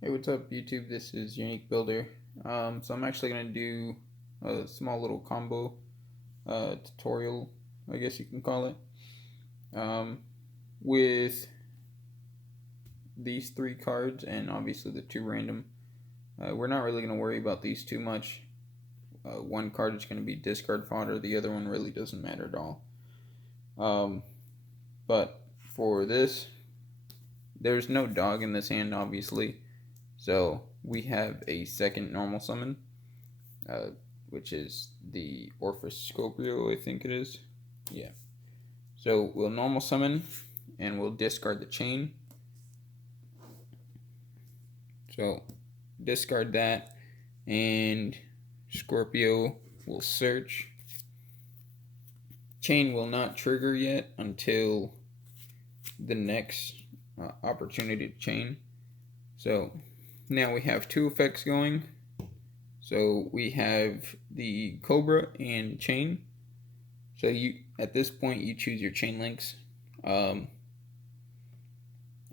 Hey, what's up, YouTube? This is Unique.Builder. So I'm actually gonna do a small little combo tutorial, I guess you can call it, with these three cards and obviously the two random. We're not really gonna worry about these too much. One card is gonna be discard fodder. The other one really doesn't matter at all. But for this, there's no dog in this hand, obviously. So we have a second normal summon, uh, which is the Orphoscopio, I think it is. Yeah. So we'll normal summon and we'll discard the chain. So discard that, and Scorpio will search. Chain will not trigger yet until the next opportunity to chain. So now we have two effects going. So we have the Cobra and Chain. So you, at this point, you choose your chain links. I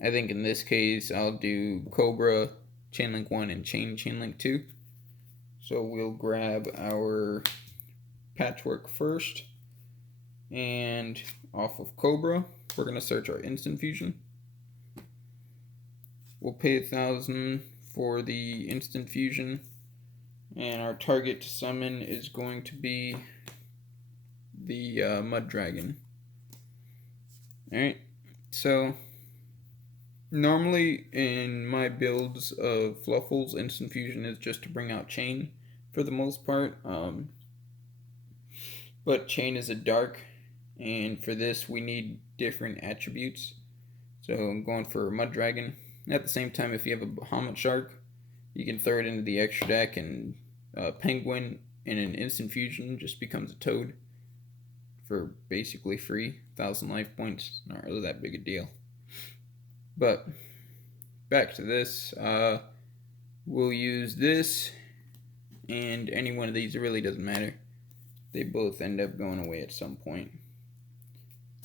think in this case I'll do Cobra chain link 1 and chain link 2. So we'll grab our patchwork first, and off of Cobra we're going to search our instant fusion. We'll pay 1,000 for the instant fusion, and our target to summon is going to be the Mud Dragon. Alright, so normally in my builds of Fluffals, instant fusion is just to bring out chain for the most part, but chain is a dark, and for this we need different attributes. So I'm going for Mud Dragon. At the same time, if you have a Bahamut Shark, you can throw it into the extra deck, and Penguin in an instant fusion just becomes a Toad for basically free. 1,000 life points, not really that big a deal. But back to this, we'll use this and any one of these. It really doesn't matter. They both end up going away at some point.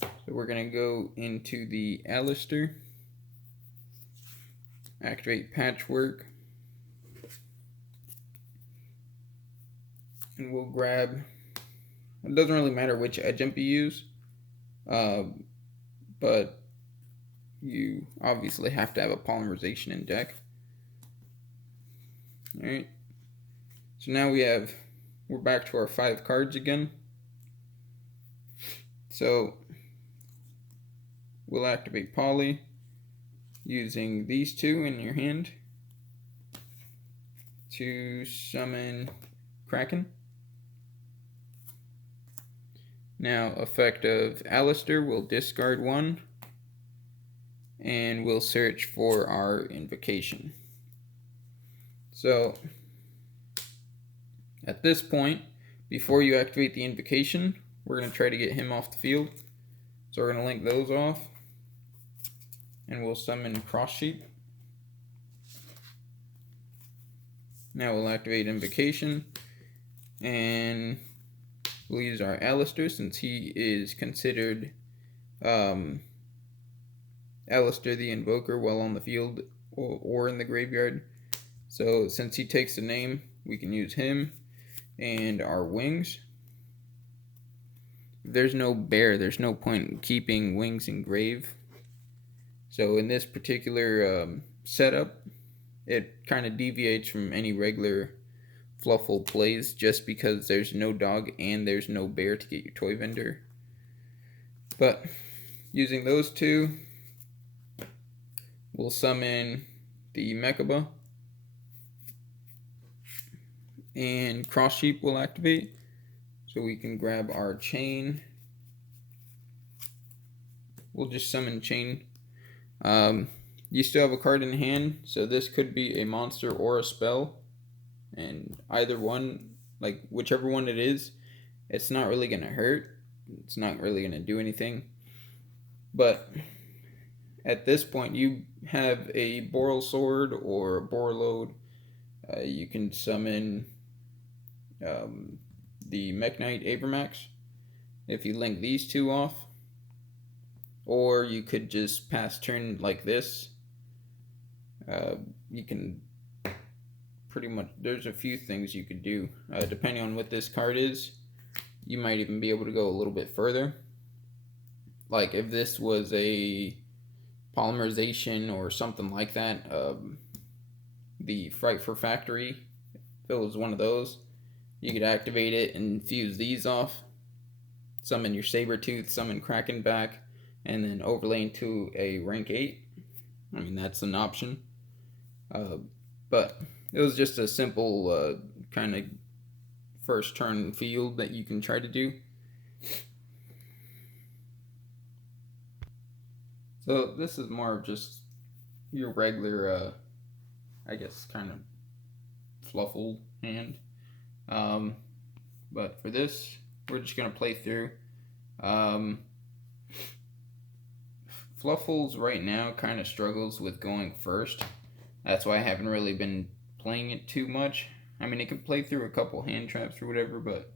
So we're going to go into the Alistair, activate Patchwork, and we'll grab, it doesn't really matter which edge imp you use, but you obviously have to have a polymerization in deck. Alright, so now we're back to our 5 cards again. So we'll activate Poly using these two in your hand to summon Kraken. Now, effect of Alistair, we'll discard 1, and we'll search for our invocation. So at this point, before you activate the invocation, we're going to try to get him off the field. So we're going to link those off, and we'll summon Cross Sheep. Now we'll activate invocation, and we'll use our Alistair since he is considered Alistair the Invoker while on the field or in the graveyard. So since he takes the name, we can use him and our wings. If there's no bear, there's no point in keeping wings in grave. So in this particular setup, it kind of deviates from any regular Fluffal plays just because there's no dog and there's no bear to get your toy vendor. But using those two, we'll summon the Mechaba, and Cross Sheep will activate. So we can grab our chain. We'll just summon chain. You still have a card in hand, so this could be a monster or a spell. And either one, like whichever one it is, it's not really going to hurt. It's not really going to do anything. But at this point, you have a Boral Sword or a Borreload. You can summon the Mech Knight Abramax if you link these two off. Or you could just pass turn like this. you can pretty much, there's a few things you could do. Depending on what this card is, you might even be able to go a little bit further. Like if this was a polymerization or something like that, the Fright for Factory, if it was one of those, you could activate it and fuse these off, summon your Sabertooth, summon Krakenback, and then overlay into a rank 8. I mean, that's an option. But it was just a simple kind of first turn field that you can try to do. So this is more of just your regular, I guess, kind of fluffal hand. But for this, we're just going to play through. Fluffals right now kind of struggles with going first. That's why I haven't really been playing it too much. I mean, it can play through a couple hand traps or whatever, but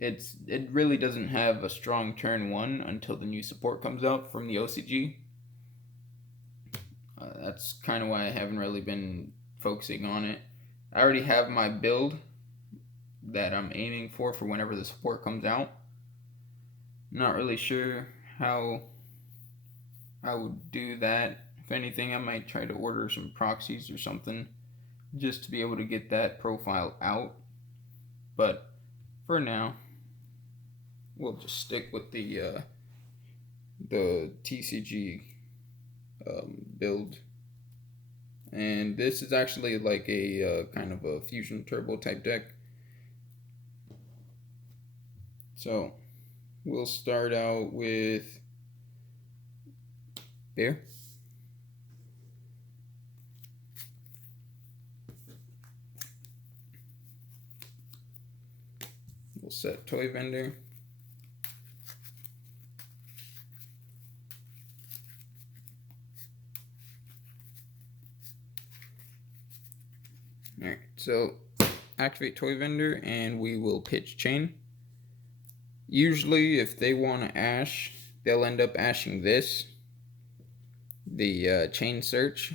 it really doesn't have a strong turn 1 until the new support comes out from the OCG. That's kind of why I haven't really been focusing on it. I already have my build that I'm aiming for whenever the support comes out. Not really sure how I would do that. If anything, I might try to order some proxies or something just to be able to get that profile out. But for now, we'll just stick with the TCG build. And this is actually like a kind of a fusion turbo type deck. So we'll start out with Bear. We'll set Toy Vendor. Alright, so activate Toy Vendor and we will pitch Chain. Usually if they want to ash, they'll end up ashing this, the Chain Search.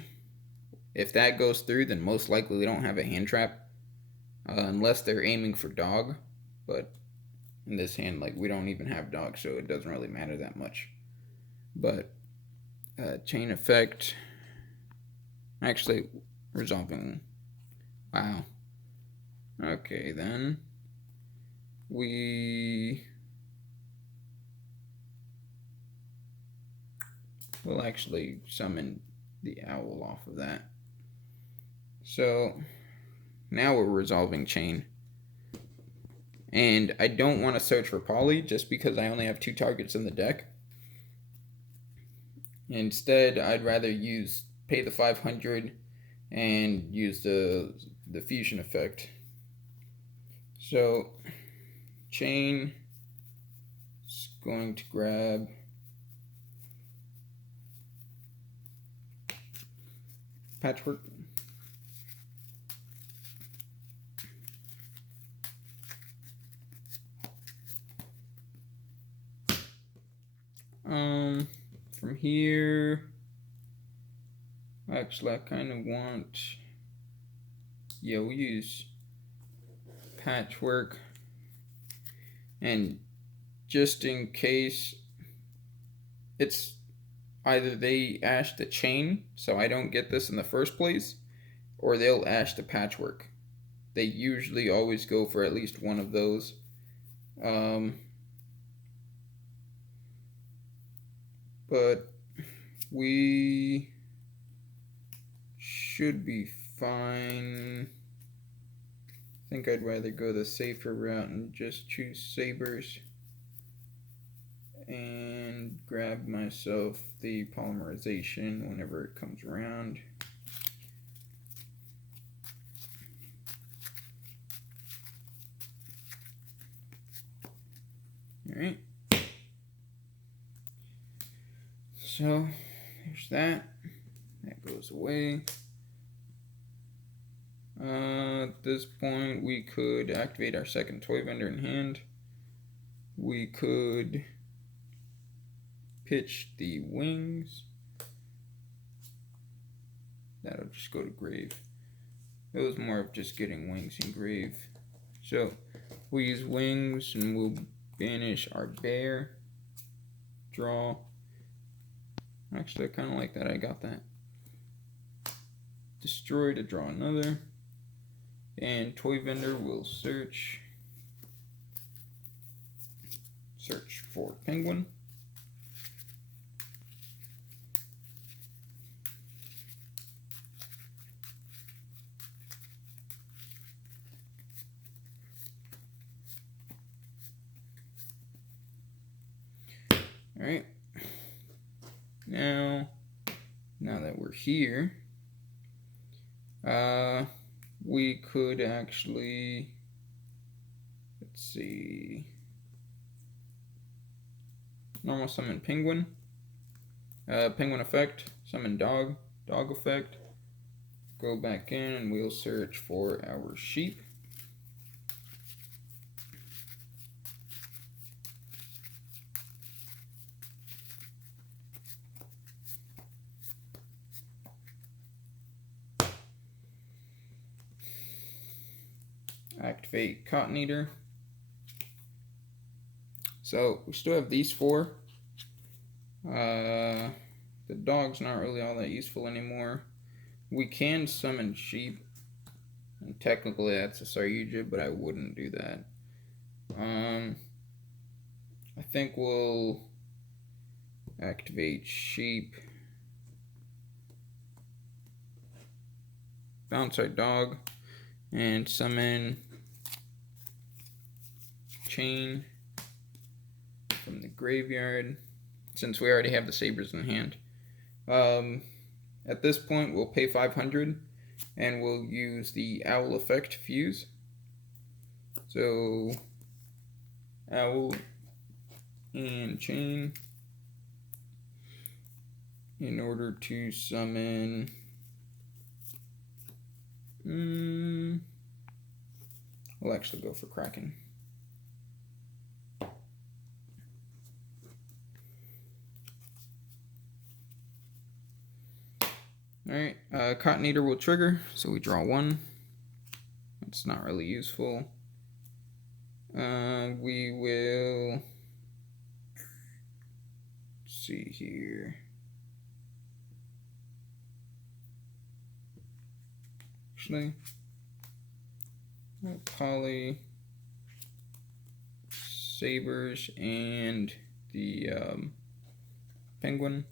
If that goes through, then most likely they don't have a hand trap, unless they're aiming for dog. But in this hand, like, we don't even have dog, so it doesn't really matter that much. But Chain Effect, actually resolving. Wow. Okay, then we will actually summon the owl off of that. So now we're resolving Chain. And I don't want to search for poly just because I only have 2 targets in the deck. Instead, I'd rather pay the 500 and use the fusion effect. So Chain is going to grab Patchwork. From here, actually I kind of want, yeah, we'll use Patchwork, and just in case, it's either they ash the Chain so I don't get this in the first place, or they'll ash the Patchwork. They usually always go for at least one of those. But we should be fine. I think I'd rather go the safer route and just choose Sabers and grab myself the polymerization whenever it comes around. Alright. So there's that. That goes away. At this point, we could activate our second Toy Vendor in hand. We could pitch the wings. that'll just go to grave. It was more of just getting wings in grave. So we'll use wings and we'll banish our bear. Draw. Actually, I kind of like that. I got that. Destroy to draw another. And toy vendor will search for penguin. All right. Now that we're here, we could actually, let's see, normal summon penguin, penguin effect, summon dog, dog effect, go back in and we'll search for our sheep. Activate cotton eater. So we still have these four. The dog's not really all that useful anymore. We can summon sheep, and technically that's a YuGiOh, but I wouldn't do that. I think we'll activate sheep, bounce our dog, and summon chain from the graveyard, since we already have the sabers in hand. At this point, we'll pay 500, and we'll use the owl effect fuse. So, owl and chain in order to summon. We'll actually go for Kraken. Alright, Cotton Eater will trigger, so we draw one. That's not really useful. We will see here. Actually, poly, sabers, and the penguin.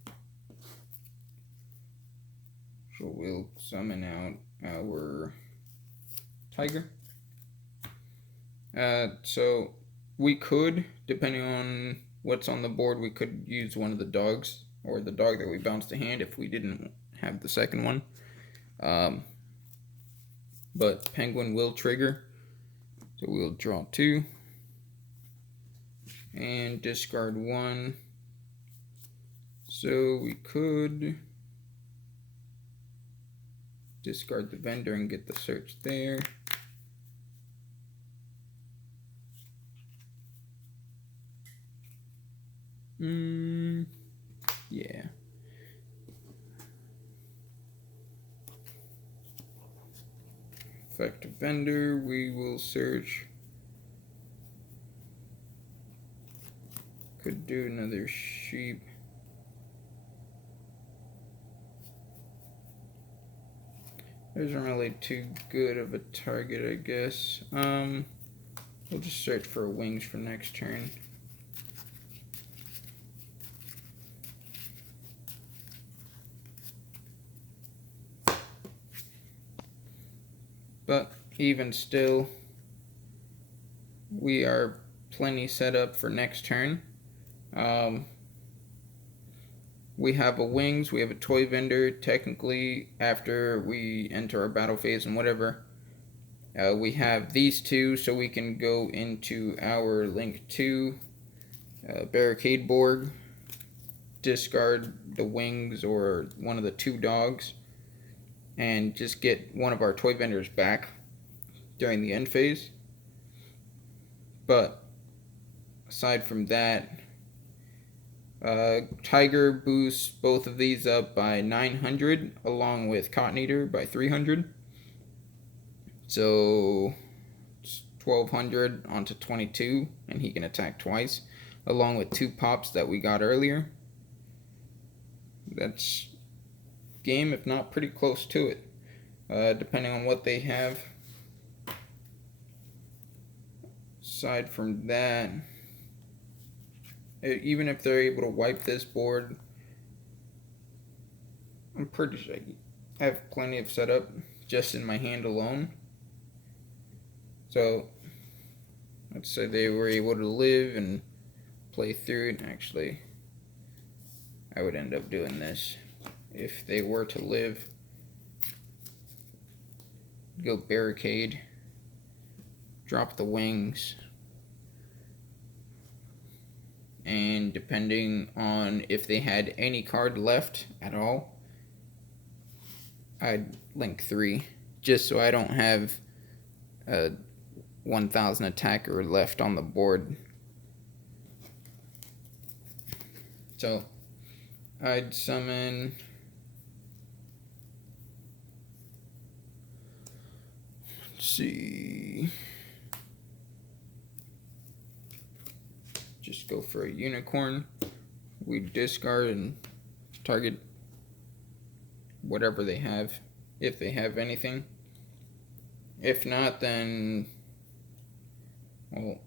So we'll summon out our tiger. So we could, depending on what's on the board, we could use one of the dogs, or the dog that we bounced to hand if we didn't have the second one. But penguin will trigger, so we'll draw two and discard one. So we could discard the vendor and get the search there. Yeah. Effective vendor, we will search. Could do another sheep. There isn't really too good of a target, I guess. We'll just search for wings for next turn. But even still, we are plenty set up for next turn. We have a wings, we have a toy vendor. Technically, after we enter our battle phase and whatever, we have these two, so we can go into our Link 2 barricade board, discard the wings or one of the two dogs, and just get one of our toy vendors back during the end phase. But aside from that, Tiger boosts both of these up by 900, along with Cotton Eater by 300. So it's 1200 onto 22, and he can attack twice, along with 2 pops that we got earlier. That's game, if not pretty close to it, depending on what they have. Aside from that, even if they're able to wipe this board, I'm pretty sure I have plenty of setup just in my hand alone. So let's say they were able to live and play through it. Actually, I would end up doing this. If they were to live, go barricade, drop the wings, and depending on if they had any card left at all, I'd link 3, just so I don't have a 1000 attacker left on the board. So I'd summon just go for a unicorn. We discard and target whatever they have, if they have anything. If not, then, well,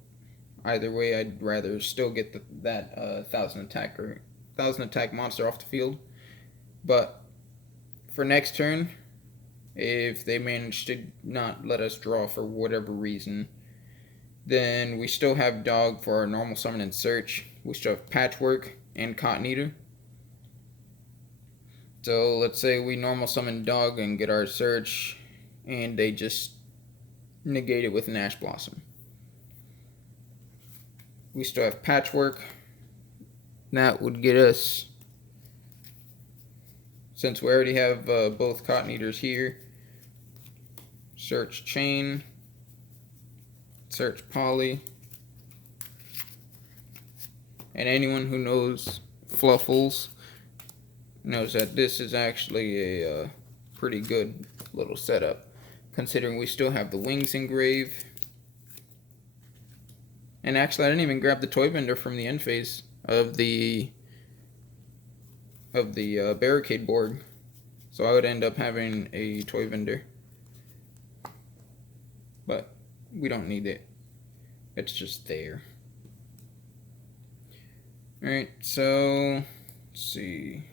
either way, I'd rather still get that 1000 attack monster off the field. But for next turn, if they manage to not let us draw for whatever reason, then we still have Dog for our normal summon and search. We still have Patchwork and Cotton Eater. So let's say we normal summon Dog and get our search, and they just negate it with an Ash Blossom. We still have Patchwork. That would get us, since we already have both Cotton Eaters here, search Chain, search Poly, and anyone who knows Fluffals knows that this is actually a pretty good little setup, considering we still have the wings engrave. And actually, I didn't even grab the toy vendor from the end phase of the barricade board, so I would end up having a toy vendor, but we don't need it. It's just there. Alright, so let's see.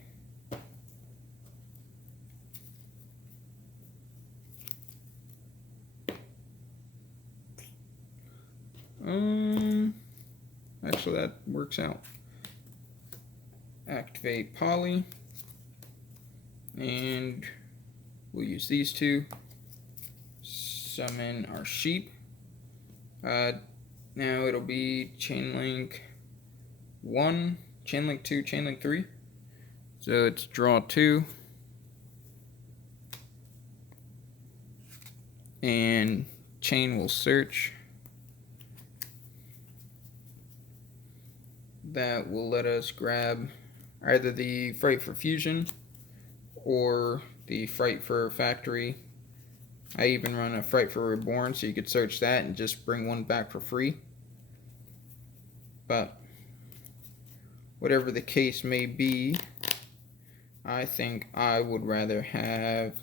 Actually, that works out. Activate Poly, and we'll use these two. Summon our sheep. Now it'll be Chainlink 1, Chainlink 2, Chainlink 3. So it's draw 2. And Chain will search. That will let us grab either the Fright for Fusion or the Fright for Factory. I even run a Fright for Reborn, so you could search that and just bring one back for free. But whatever the case may be, I think I would rather have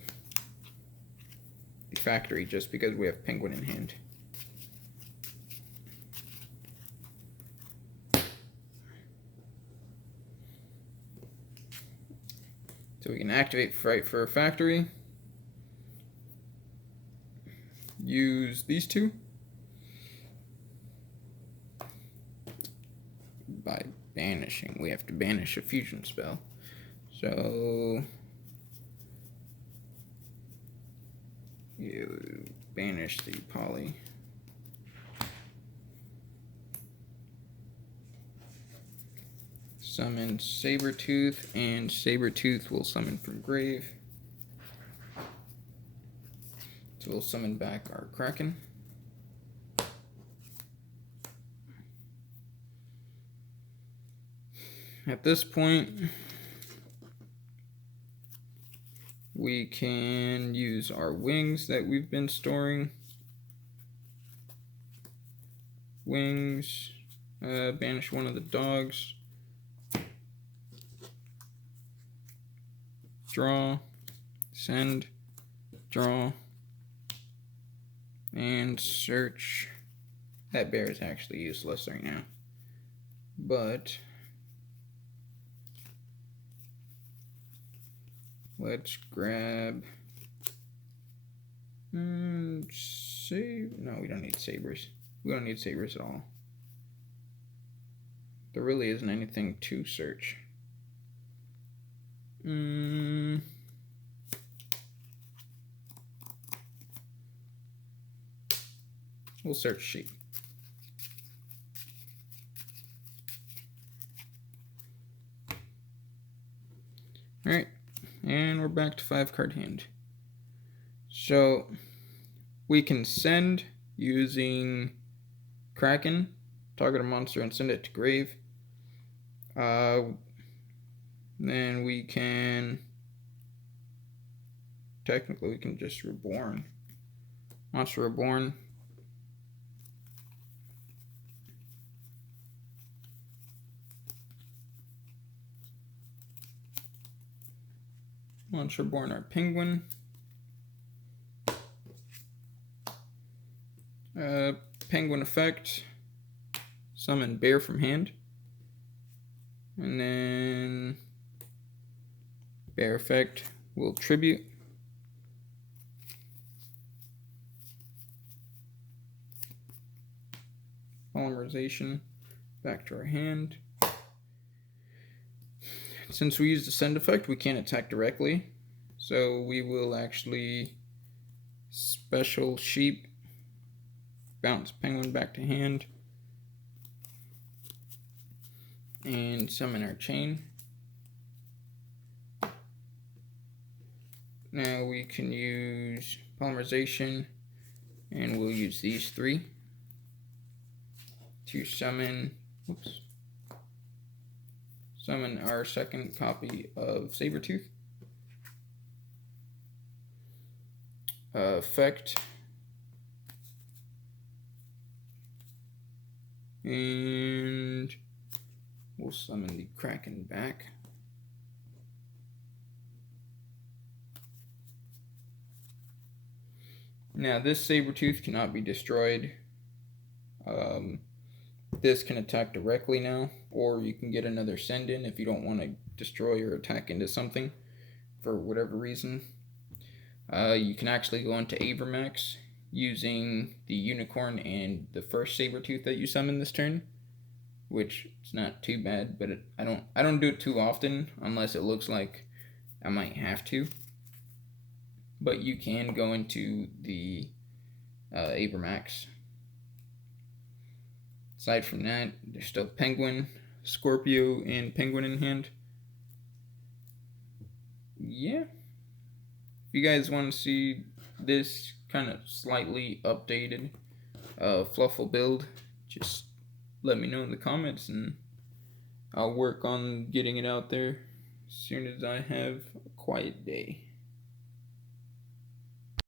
the Factory just because we have Penguin in hand. So we can activate Fright for Factory. Use these two. By banishing, we have to banish a fusion spell. So you banish the Poly. Summon Sabertooth, and Sabertooth will summon from grave. So we'll summon back our Kraken. At this point, we can use our wings that we've been storing. Wings, banish one of the dogs. Draw, send, draw, and search. That bear is actually useless right now, but let's grab save. No, we don't need sabers. We don't need sabers at all. There really isn't anything to search. We'll search sheep. Alright, and we're back to 5-card hand. So we can send using Kraken, target a monster and send it to grave. Then we can, technically we can just reborn. Monster reborn. Monster reborn our penguin. Penguin effect. Summon bear from hand. And then bear effect will tribute. Polymerization back to our hand. Since we use the send effect, we can't attack directly, so we will actually special sheep, bounce penguin back to hand, and summon our chain. Now we can use polymerization, and we'll use these 3 to summon, summon our second copy of Sabertooth. Effect. And we'll summon the Kraken back. Now this Sabertooth cannot be destroyed. This can attack directly now, or you can get another send in if you don't want to destroy or attack into something for whatever reason. You can actually go into Avermax using the unicorn and the first Sabertooth that you summon this turn, which is not too bad, but I don't do it too often unless it looks like I might have to. But you can go into the Avermax. Aside from that, there's still Penguin, Scorpio, and Penguin in hand. Yeah. If you guys want to see this kind of slightly updated Fluffal build, just let me know in the comments and I'll work on getting it out there as soon as I have a quiet day.